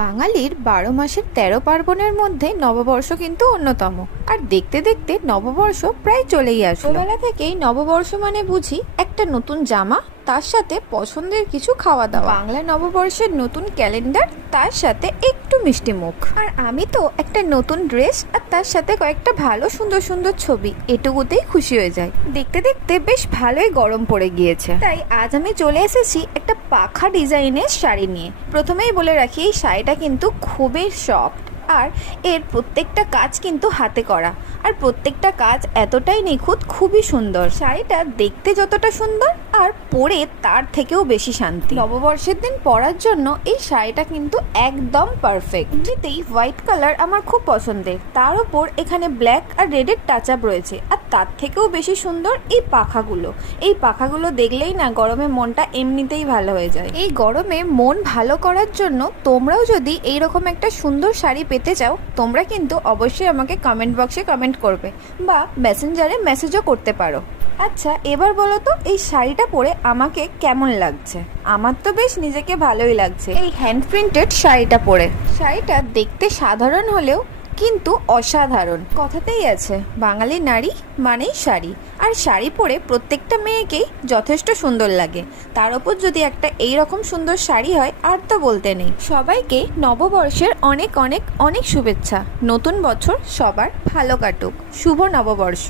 বাঙালির ১২ মাসের ১৩ পার্বণের মধ্যে নববর্ষ কিন্তু অন্যতম। আর দেখতে দেখতে নববর্ষ প্রায় চলেই আসে। ছোটবেলা থেকেই নববর্ষ মানে বুঝি একটা নতুন জামা, তার সাথে পছন্দের কিছু খাওয়া দাওয়া, বাংলা নববর্ষের নতুন ক্যালেন্ডার, তার সাথে একটু মিষ্টি মুখ। আর আমি তো একটা নতুন ড্রেস আর তার সাথে কয়েকটা ভালো সুন্দর সুন্দর ছবি, এটুকুতেই খুশি হয়ে যায়। দেখতে দেখতে বেশ ভালোই গরম পড়ে গিয়েছে, তাই আজ আমি চলে এসেছি একটা পাখা ডিজাইনের শাড়ি নিয়ে। প্রথমেই বলে রাখি, এই শাড়িটা কিন্তু খুবই সফট, আর এর প্রত্যেকটা কাজ কিন্তু হাতে করা, আর প্রত্যেকটা কাজ এতটাই নিখুঁত, খুবই সুন্দর। শাড়িটা দেখতে যতটা সুন্দর, আর পরে তার থেকেও বেশি শান্তি। নববর্ষের দিন পরার জন্য এই শাড়িটা কিন্তু একদম পারফেক্ট। এমনিতেই হোয়াইট কালার আমার খুব পছন্দের, তার উপর এখানে ব্ল্যাক আর রেডের টাচ আপ রয়েছে, আর তার থেকেও বেশি সুন্দর এই পাখাগুলো। এই পাখাগুলো দেখলেই না গরমে মনটা এমনিতেই ভালো হয়ে যায়। এই গরমে মন ভালো করার জন্য তোমরাও যদি এইরকম একটা সুন্দর শাড়ি পেতে চাও, তোমরা কিন্তু অবশ্যই আমাকে কমেন্ট বক্সে কমেন্ট করবে, বা মেসেঞ্জারে মেসেজও করতে পারো। আচ্ছা, এবার বলো তো এই শাড়িটা পরে আমাকে কেমন লাগছে? আমার তো বেশ নিজেকে ভালোই লাগছে এই হ্যান্ড প্রিন্টেড শাড়িটা পরে। শাড়িটা দেখতে সাধারণ হলেও কিন্তু অসাধারণ। কথাতেই আছে, বাঙালি নারী মানেই শাড়ি, আর শাড়ি পরে প্রত্যেকটা মেয়েকেই যথেষ্ট সুন্দর লাগে। তার উপর যদি একটা এইরকম সুন্দর শাড়ি হয়, আর তো বলতে নেই। সবাইকে নববর্ষের অনেক অনেক অনেক শুভেচ্ছা। নতুন বছর সবার ভালো কাটুক। শুভ নববর্ষ।